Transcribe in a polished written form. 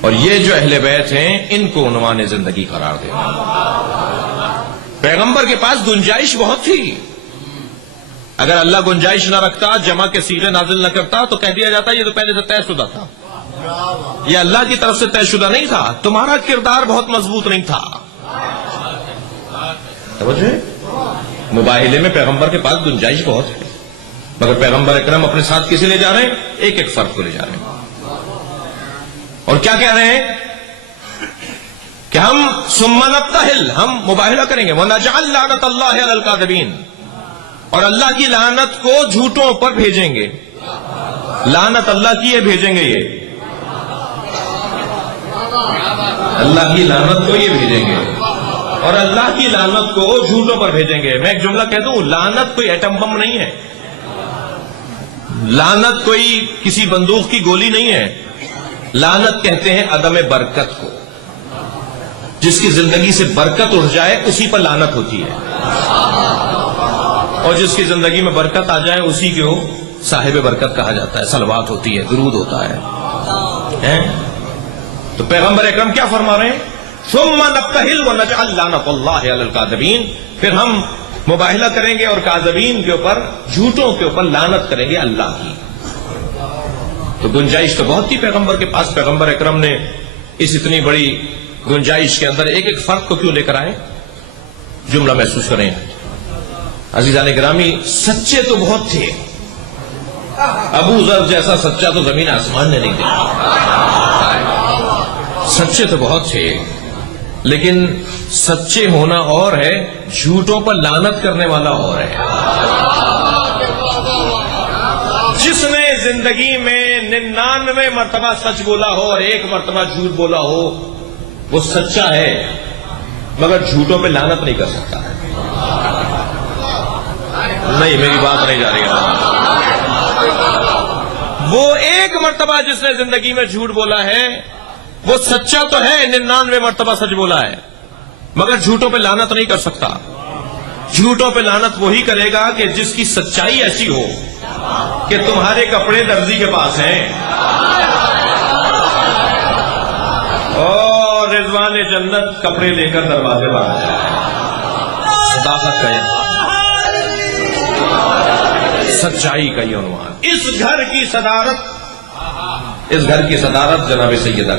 اور یہ جو اہل بیت ہیں ان کو عنوان زندگی قرار دینا. پیغمبر کے پاس گنجائش بہت تھی. اگر اللہ گنجائش نہ رکھتا، جمع کے سیغے نازل نہ کرتا، تو کہہ دیا جاتا یہ تو پہلے سے طے شدہ تھا، یہ اللہ کی طرف سے طے شدہ نہیں تھا، تمہارا کردار بہت مضبوط نہیں تھا. سمجھے؟ مباہلے میں پیغمبر کے پاس گنجائش بہت ہے، مگر پیغمبر اکرم اپنے ساتھ کسے لے جا رہے ہیں؟ ایک ایک فرد کو لے جا رہے ہیں. اور کیا کہہ رہے ہیں کہ ہم ثم نبتہل، ہم مباہلہ کریں گے. وَنَجْعَلْ لَعْنَتَ اللَّهِ عَلَى الْكَاذِبِينَ، اور اللہ کی لعنت کو جھوٹوں پر بھیجیں گے. لعنت اللہ کی ہے، بھیجیں گے یہ اللہ کی لعنت کو یہ بھیجیں گے، اور اللہ کی لعنت کو جھوٹوں پر بھیجیں گے. میں ایک جملہ کہہ دوں، لعنت کوئی ایٹم بم نہیں ہے، لعنت کوئی کسی بندوق کی گولی نہیں ہے. لعنت کہتے ہیں عدم برکت کو. جس کی زندگی سے برکت اٹھ جائے اسی پر لعنت ہوتی ہے، اور جس کی زندگی میں برکت آ جائے اسی کو صاحب برکت کہا جاتا ہے. صلوات ہوتی ہے، درود ہوتا ہے. تو پیغمبر اکرم کیا فرما رہے ہیں؟ ثم نبتہل ونجعل لعنت اللہ علی الکاذبین، پھر ہم مباہلہ کریں گے اور کاذبین کے اوپر، جھوٹوں کے اوپر لعنت کریں گے اللہ کی. تو گنجائش تو بہت تھی پیغمبر کے پاس. پیغمبر اکرم نے اس اتنی بڑی گنجائش کے اندر ایک ایک فرد کو کیوں لے کر آئے؟ جملہ محسوس کریں. عزیزان گرامی، سچے تو بہت تھے. ابو ذر جیسا سچا تو زمین آسمان نے نہیں دیکھا. سچے تو بہت تھے، لیکن سچے ہونا اور ہے، جھوٹوں پر لعنت کرنے والا اور ہے. جس نے زندگی میں 99 مرتبہ سچ بولا ہو اور 1 مرتبہ جھوٹ بولا ہو، وہ سچا ہے، مگر جھوٹوں پہ لعنت نہیں کر سکتا ہے. نہیں، میری بات نہیں جا رہی ہے. وہ 1 مرتبہ جس نے زندگی میں جھوٹ بولا ہے وہ سچا تو ہے، 99 مرتبہ سچ بولا ہے، مگر جھوٹوں پہ لعنت نہیں کر سکتا. جھوٹوں پہ لعنت وہی کرے گا کہ جس کی سچائی ایسی ہو کہ تمہارے کپڑے درزی کے پاس ہیں اور رضوان جنت کپڑے لے کر دروازے پر آ جائے. صداقت کا یہ، سچائی کا یہ عنوان. اس گھر کی صدارت جناب سیدہ